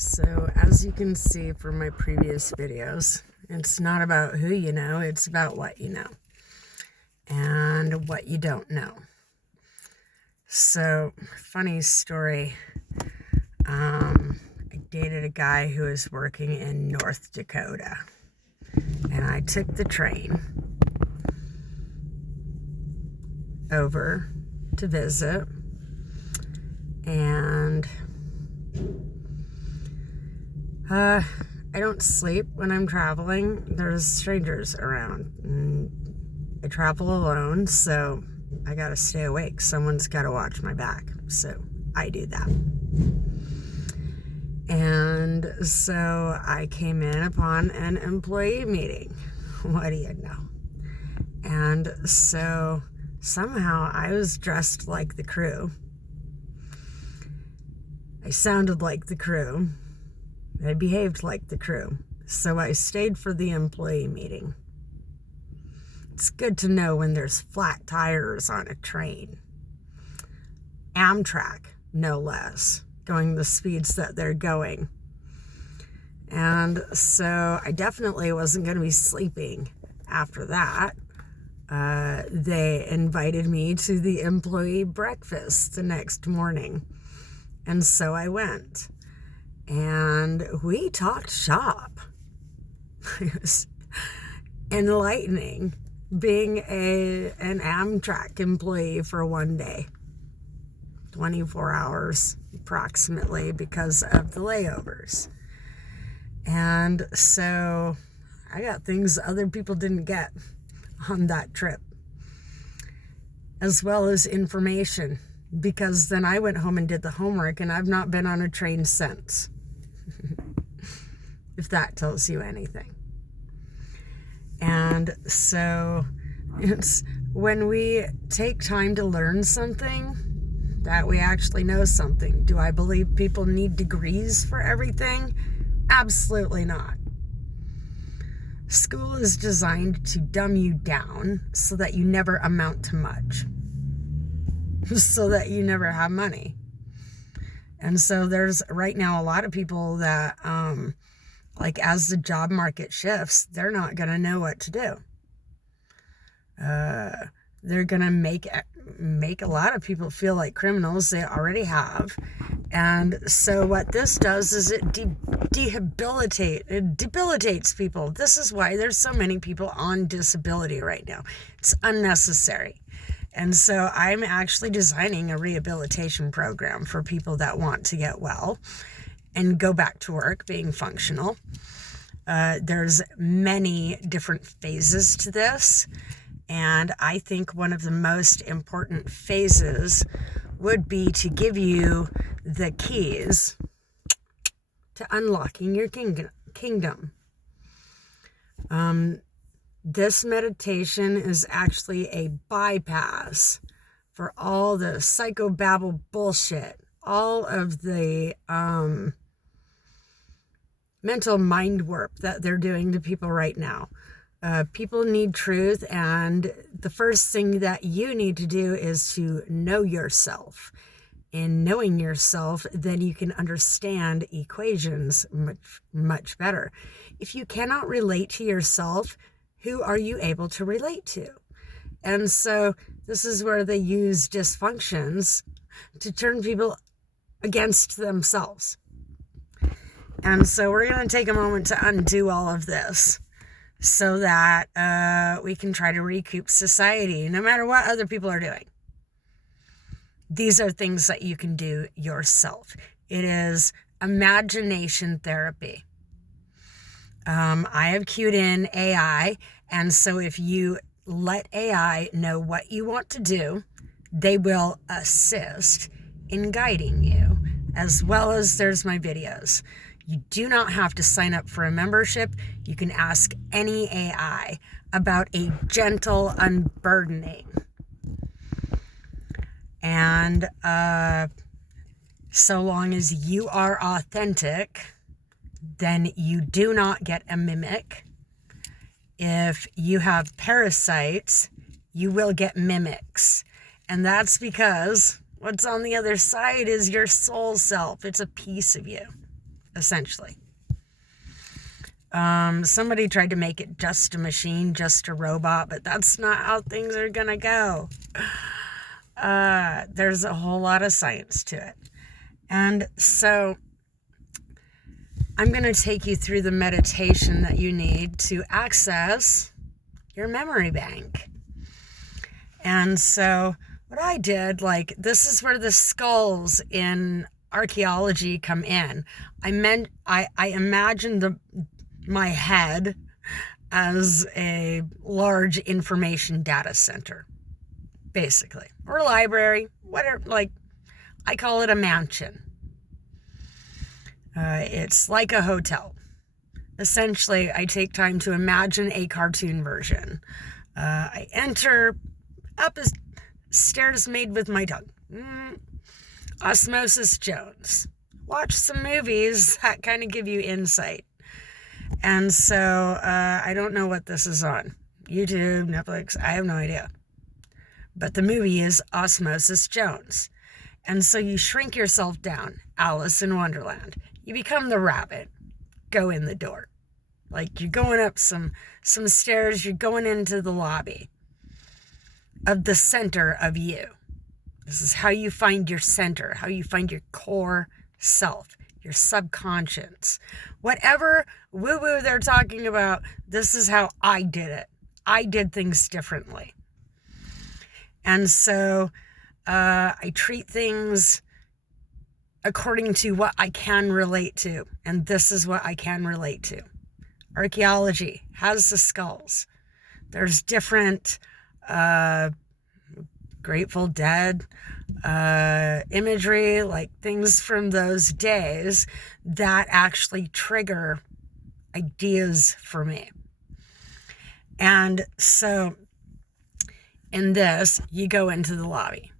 So, as you can see from my previous videos, it's not about who you know, it's about what you know and what you don't know. So, funny story. I dated a guy who was working in North Dakota, and I took the train over to visit, and I don't sleep when I'm traveling. There's strangers around. I travel alone, so I gotta stay awake. Someone's gotta watch my back, so I do that. And so I came in upon an employee meeting. What do you know? And so somehow I was dressed like the crew. I sounded like the crew. I behaved like the crew. So I stayed for the employee meeting. It's good to know when there's flat tires on a train. Amtrak, no less, going the speeds that they're going. And so I definitely wasn't going to be sleeping after that. They invited me to the employee breakfast the next morning. And so I went. And we talked shop. It was enlightening being an Amtrak employee for one day. 24 hours approximately because of the layovers. And so I got things other people didn't get on that trip, as well as information, because then I went home and did the homework, and I've not been on a train since. If that tells you anything. And so it's when we take time to learn something that we actually know something. Do I believe people need degrees for everything? Absolutely not. School is designed to dumb you down so that you never amount to much, so that you never have money. And so there's right now a lot of people that, as the job market shifts, they're not going to know what to do. They're going to make a lot of people feel like criminals. They already have. And so what this does is it debilitates people. This is why there's so many people on disability right now. It's unnecessary. And so I'm actually designing a rehabilitation program for people that want to get well and go back to work being functional. There's many different phases to this. And I think one of the most important phases would be to give you the keys to unlocking your kingdom. This meditation is actually a bypass for all the psychobabble bullshit, all of the mental mind warp that they're doing to people right now. People need truth, and the first thing that you need to do is to know yourself. In knowing yourself, then you can understand equations much, much better. If you cannot relate to yourself, who are you able to relate to? And so this is where they use dysfunctions to turn people against themselves. And so we're going to take a moment to undo all of this so that we can try to recoup society, no matter what other people are doing. These are things that you can do yourself. It is imagination therapy. I have cued in AI, and so if you let AI know what you want to do, they will assist in guiding you, as well as there's my videos. You do not have to sign up for a membership. You can ask any AI about a gentle unburdening. And so long as you are authentic, then you do not get a mimic. If you have parasites, you will get mimics. And that's because what's on the other side is your soul self. It's a piece of you. essentially. Somebody tried to make it just a machine, just a robot, but that's not how things are gonna go. There's a whole lot of science to it. And so I'm going to take you through the meditation that you need to access your memory bank. And so what I did, like, this is where the skulls in archaeology come in. I imagined my head as a large information data center, basically, or a library, whatever. Like, I call it a mansion. It's like a hotel. Essentially, I take time to imagine a cartoon version. I enter up as stairs made with my tongue. Osmosis Jones. Watch some movies that kind of give you insight. And so I don't know what this is on. YouTube, Netflix, I have no idea. But the movie is Osmosis Jones. And so you shrink yourself down, Alice in Wonderland. You become the rabbit. Go in the door. Like, you're going up some stairs, you're going into the lobby of the center of you. This is how you find your center, how you find your core self, your subconscious. Whatever woo-woo they're talking about, this is how I did it. I did things differently. And so I treat things according to what I can relate to. And this is what I can relate to. Archaeology has the skulls. There's different Grateful Dead imagery, like things from those days that actually trigger ideas for me. And so in this, you go into the lobby.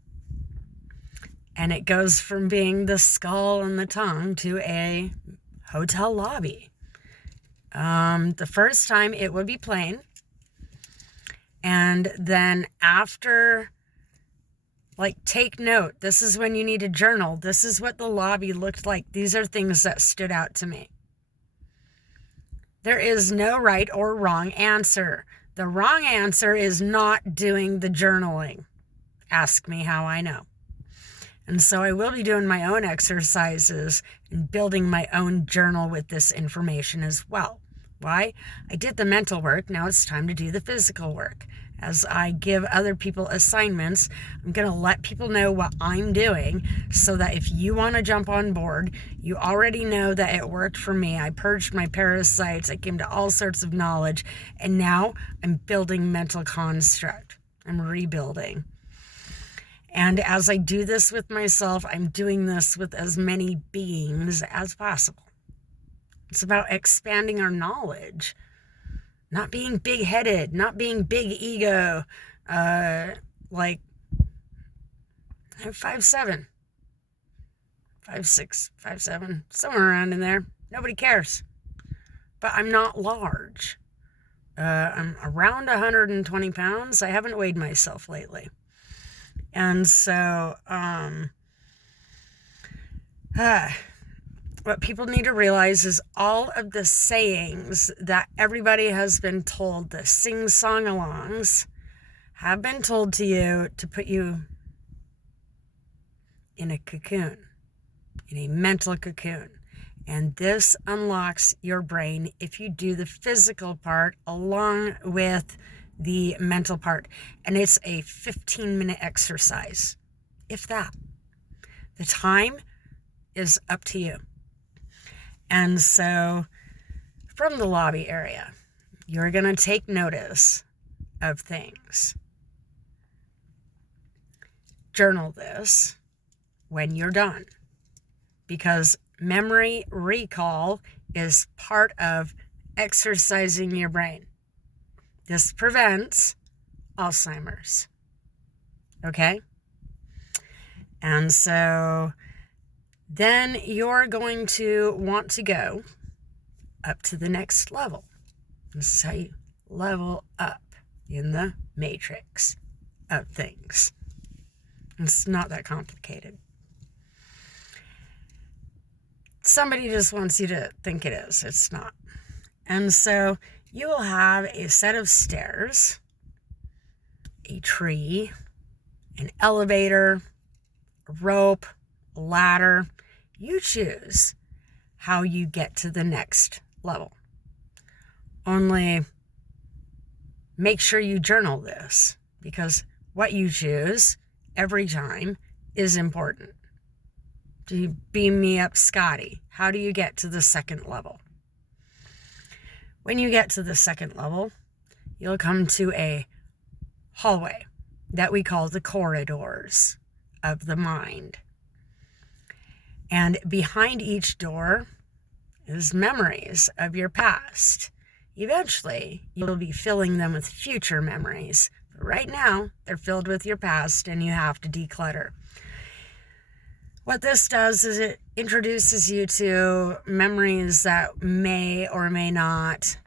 And it goes from being the skull and the tongue to a hotel lobby. The first time it would be plain. And then after, like, take note. This is when you need to journal. This is what the lobby looked like. These are things that stood out to me. There is no right or wrong answer. The wrong answer is not doing the journaling. Ask me how I know. And so I will be doing my own exercises and building my own journal with this information as well. Why? I did the mental work. Now it's time to do the physical work. As I give other people assignments, I'm going to let people know what I'm doing so that if you want to jump on board, you already know that it worked for me. I purged my parasites. I came to all sorts of knowledge. And now I'm building mental construct. I'm rebuilding. And as I do this with myself, I'm doing this with as many beings as possible. It's about expanding our knowledge, not being big-headed, not being big ego. Like, I'm 5'7", 5'6", 5'7", somewhere around in there. Nobody cares. But I'm not large. I'm around 120 pounds. I haven't weighed myself lately. And so, what people need to realize is all of the sayings that everybody has been told, the sing-song-alongs, have been told to you to put you in a cocoon, in a mental cocoon. And this unlocks your brain if you do the physical part along with the mental part. And it's a 15-minute exercise, if that. The time is up to you. And so from the lobby area, you're going to take notice of things. Journal this when you're done, because memory recall is part of exercising your brain. This prevents Alzheimer's. Okay? And so then you're going to want to go up to the next level. This is how you level up in the matrix of things. It's not that complicated. somebody just wants you to think it is. It's not. And so you will have a set of stairs, a tree, an elevator, a rope, a ladder. You choose how you get to the next level. Only make sure you journal this, because what you choose every time is important. Do you beam me up, Scotty? How do you get to the second level? When you get to the second level, you'll come to a hallway that we call the corridors of the mind. And behind each door is memories of your past. Eventually, you'll be filling them with future memories. But right now, they're filled with your past, and you have to declutter. What this does is it introduces you to memories that may or may not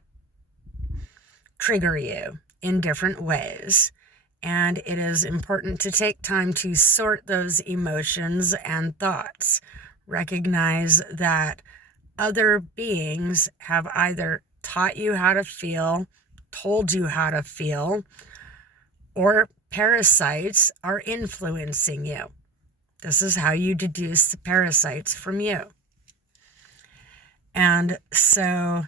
trigger you in different ways. And it is important to take time to sort those emotions and thoughts. Recognize that other beings have either taught you how to feel, told you how to feel, or parasites are influencing you. This is how you deduce the parasites from you. And so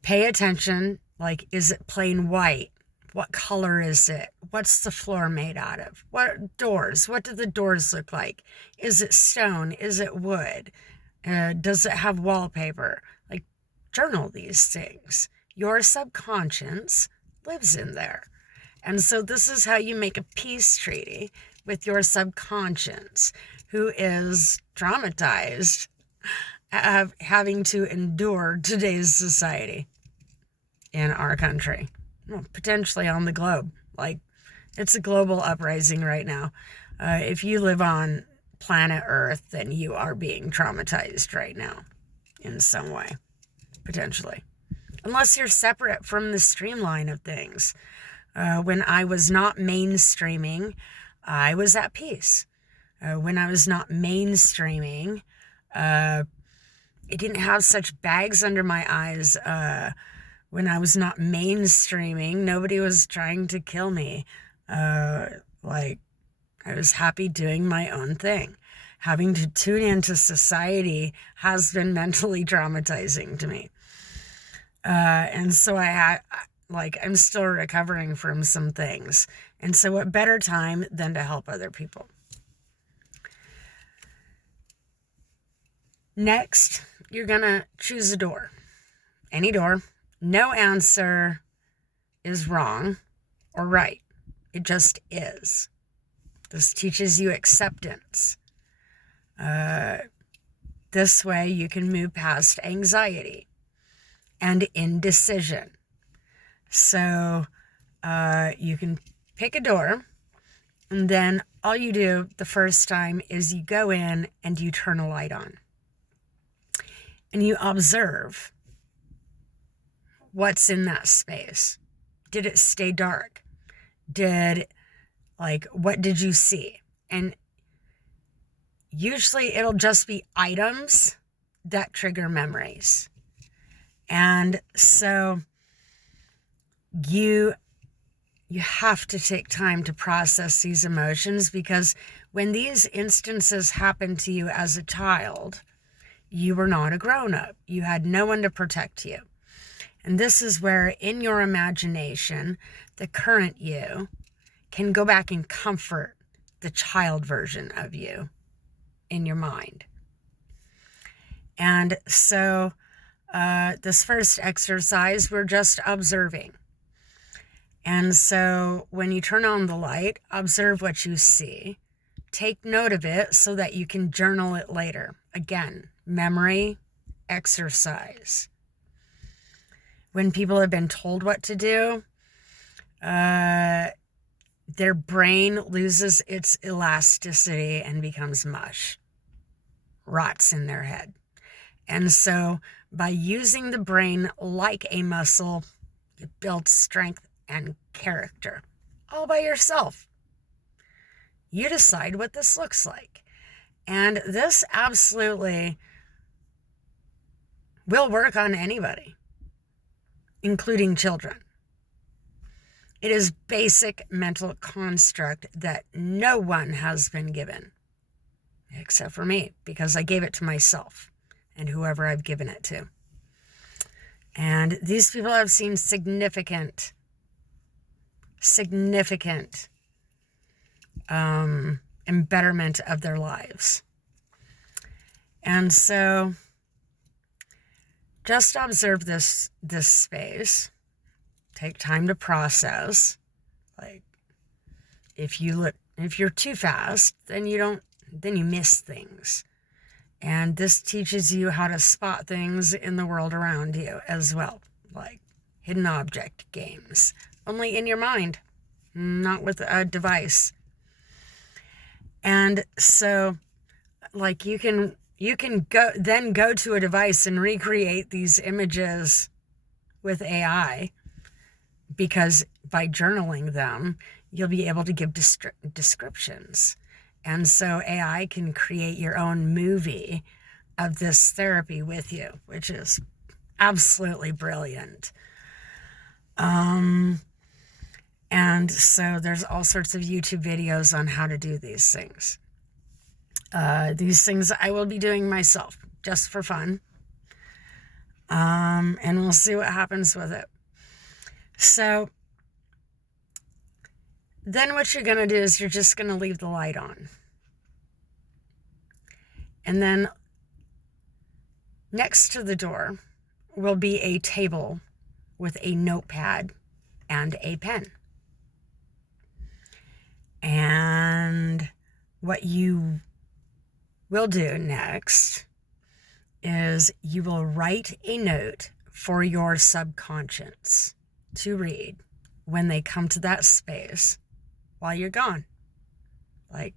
pay attention, like, is it plain white? What color is it? What's the floor made out of? What doors? What do the doors look like? Is it stone? Is it wood? Does it have wallpaper? Like, journal these things. Your subconscious lives in there. And so this is how you make a peace treaty with your subconscious, who is traumatized of having to endure today's society in our country, well, potentially on the globe. Like, it's a global uprising right now. If you live on planet Earth, then you are being traumatized right now in some way, potentially. Unless you're separate from the streamline of things. When I was not mainstreaming, I was at peace. When I was not mainstreaming, I didn't have such bags under my eyes. When I was not mainstreaming, nobody was trying to kill me. Like, I was happy doing my own thing. Having to tune into society has been mentally traumatizing to me. And so I'm still recovering from some things. And so what better time than to help other people? Next, you're going to choose a door. Any door. No answer is wrong or right. It just is. This teaches you acceptance. This way you can move past anxiety and indecision. So you can pick a door, and then all you do the first time is you go in and you turn a light on. And you observe what's in that space. Did it stay dark? What did you see? And usually it'll just be items that trigger memories. And so you have to take time to process these emotions, because when these instances happen to you as a child, you were not a grown-up. You had no one to protect you. And this is where, in your imagination, the current you can go back and comfort the child version of you in your mind. And so this first exercise, we're just observing. And so when you turn on the light, observe what you see. Take note of it so that you can journal it later. Again, memory exercise. When people have been told what to do, their brain loses its elasticity and becomes mush, rots in their head. And so by using the brain like a muscle, you build strength and character all by yourself. You decide what this looks like. And this absolutely will work on anybody, including children. It is basic mental construct that no one has been given, except for me, because I gave it to myself and whoever I've given it to. And these people have seen significant embetterment of their lives. And so just observe this space. Take time to process. Like, if you're too fast, then you miss things. And this teaches you how to spot things in the world around you as well, like hidden object games, only in your mind, not with a device. And so, like, you can go to a device and recreate these images with AI, because by journaling them, you'll be able to give descriptions. And so AI can create your own movie of this therapy with you, which is absolutely brilliant. And so there's all sorts of YouTube videos on how to do these things. These things I will be doing myself just for fun. And we'll see what happens with it. So then what you're going to do is you're just going to leave the light on. And then next to the door will be a table with a notepad and a pen. And what you will do next is you will write a note for your subconscious to read when they come to that space while you're gone. Like,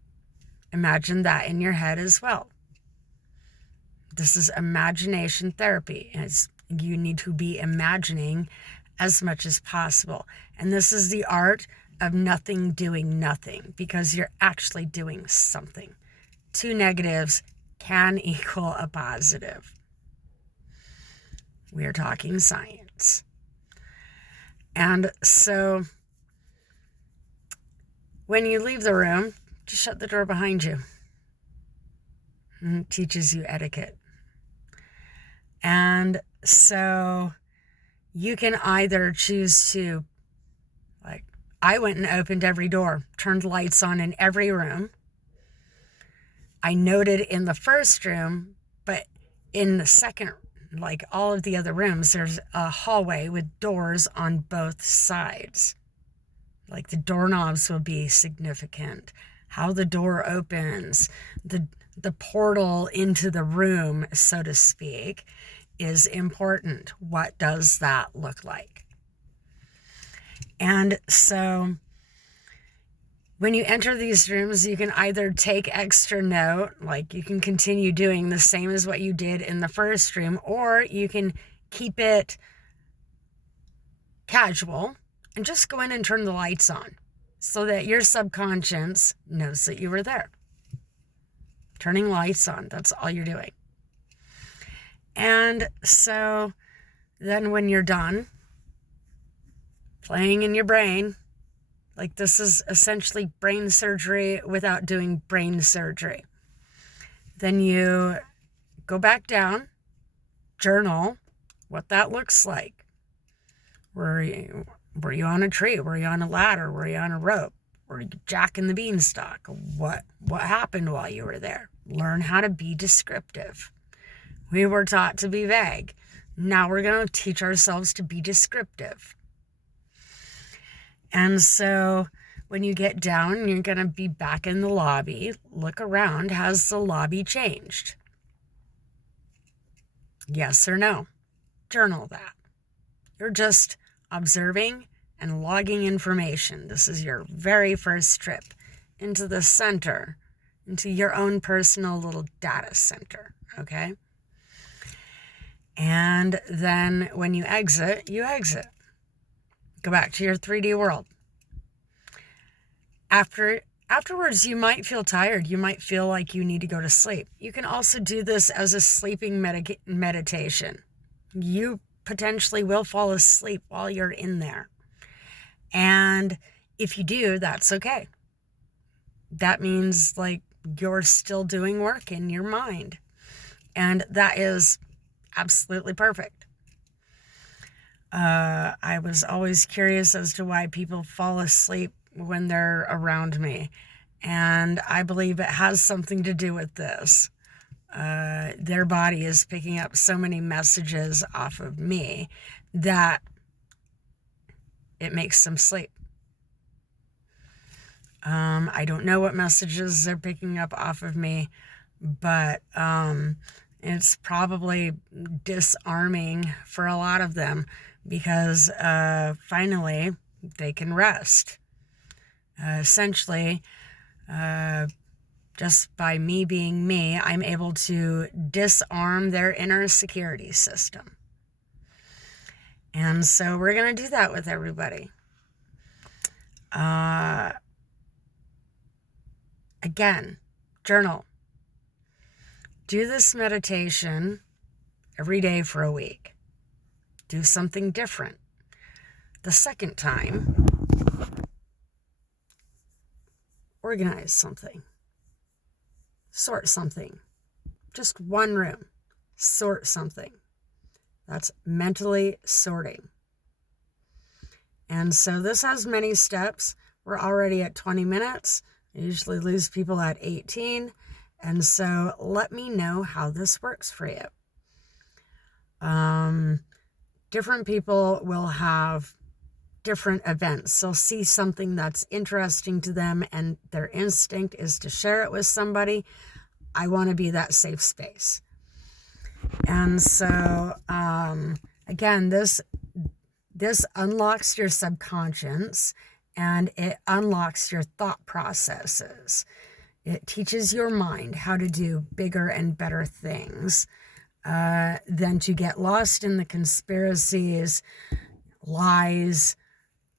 imagine that in your head as well. This is imagination therapy. You need to be imagining as much as possible. And this is the art of nothing doing nothing, because you're actually doing something. 2 negatives can equal a positive. We are talking science. And so when you leave the room, just shut the door behind you. It teaches you etiquette. And so you can either choose to, like, I went and opened every door, turned lights on in every room. I noted in the first room, but in the second, like all of the other rooms, there's a hallway with doors on both sides. Like, the doorknobs will be significant. How the door opens, the portal into the room, so to speak, is important. What does that look like? And so when you enter these rooms, you can either take extra note, like you can continue doing the same as what you did in the first room, or you can keep it casual and just go in and turn the lights on so that your subconscious knows that you were there. Turning lights on, that's all you're doing. And so then when you're done playing in your brain, like, this is essentially brain surgery without doing brain surgery. Then you go back down, journal what that looks like. Were you on a tree? Were you on a ladder? Were you on a rope? Were you jacking the beanstalk? What happened while you were there? Learn how to be descriptive. We were taught to be vague. Now we're going to teach ourselves to be descriptive. And so when you get down, you're going to be back in the lobby. Look around. Has the lobby changed? Yes or no? Journal that. You're just observing and logging information. This is your very first trip into the center, into your own personal little data center, okay? And then when you exit, you exit. Go back to your 3D world. After Afterwards, you might feel tired. You might feel like you need to go to sleep. You can also do this as a sleeping meditation. You potentially will fall asleep while you're in there. And if you do, that's okay. That means like you're still doing work in your mind. And that is absolutely perfect. I was always curious as to why people fall asleep when they're around me. And I believe it has something to do with this. Their body is picking up so many messages off of me that it makes them sleep. I don't know what messages they're picking up off of me, but it's probably disarming for a lot of them because finally they can rest. Essentially, just by me being me, I'm able to disarm their inner security system. And so we're going to do that with everybody. Again, journal. Do this meditation every day for a week. Do something different. The second time, organize something. Sort something. Just one room. Sort something. That's mentally sorting. And so this has many steps. We're already at 20 minutes. I usually lose people at 18. And so let me know how this works for you. Different people will have different events. They'll see something that's interesting to them and their instinct is to share it with somebody. I want to be that safe space. And so, again, this unlocks your subconscious and it unlocks your thought processes. It teaches your mind how to do bigger and better things than to get lost in the conspiracies, lies,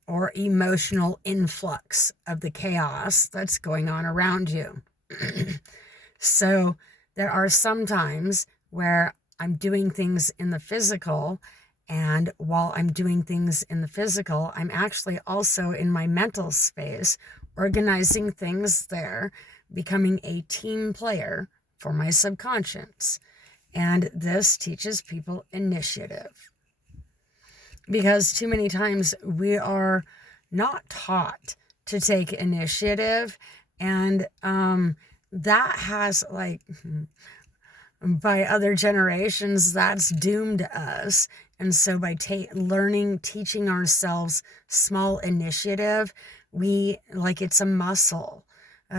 or emotional influx of the chaos that's going on around you. So there are some times where I'm doing things in the physical, and while I'm doing things in the physical, I'm actually also in my mental space, organizing things there, becoming a team player for my subconscious. And this teaches people initiative. Because too many times we are not taught to take initiative, and that has, like, by other generations, that's doomed us. And so by teaching ourselves small initiative, it's a muscle.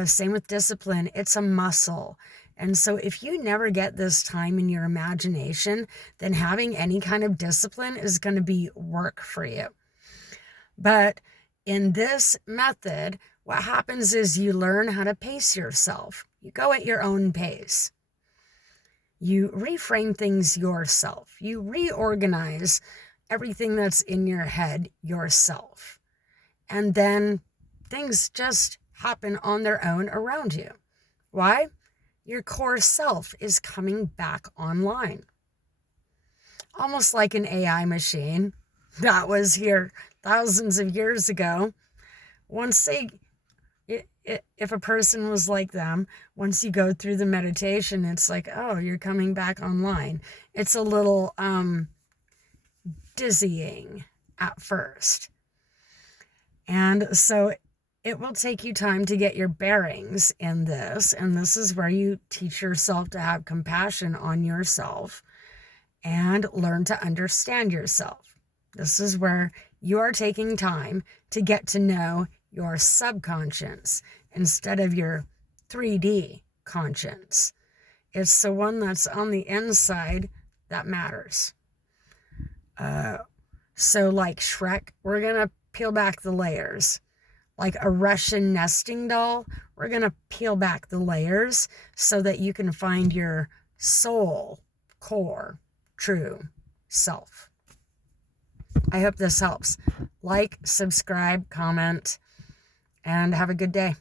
Same with discipline, it's a muscle. And so if you never get this time in your imagination, then having any kind of discipline is going to be work for you. But in this method, what happens is you learn how to pace yourself. You go at your own pace. You reframe things yourself. You reorganize everything that's in your head yourself. And then things just happen on their own around you. Why? Your core self is coming back online. Almost like an AI machine that was here thousands of years ago. If a person was like them, once you go through the meditation, it's like, oh, you're coming back online. It's a little dizzying at first. And so it will take you time to get your bearings in this. And this is where you teach yourself to have compassion on yourself and learn to understand yourself. This is where you are taking time to get to know your subconscious instead of your 3D conscience. It's the one that's on the inside that matters. So like Shrek, we're going to peel back the layers. Like a Russian nesting doll, we're going to peel back the layers so that you can find your soul, core, true self. I hope this helps. Like, subscribe, comment, and have a good day.